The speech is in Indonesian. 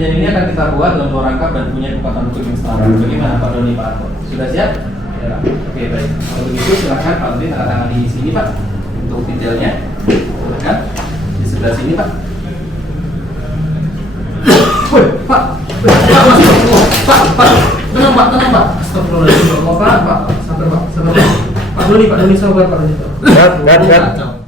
perjanjian ini akan kita buat dalam 2 rangkap dan punya kekuatan hukum yang setara. Bagaimana Pak Doni, Pak Arto? Sudah siap? Ya. Oke, baik. Kalau begitu silakan Pak Doni tanda tangan di sini Pak untuk detailnya. Silakan di sebelah sini Pak. Woi, Pak. Pak. Tenang Pak. Astagfirullahaladzim. Pak. Sabar Pak. Pak Doni sabar Pak Doni. Gat.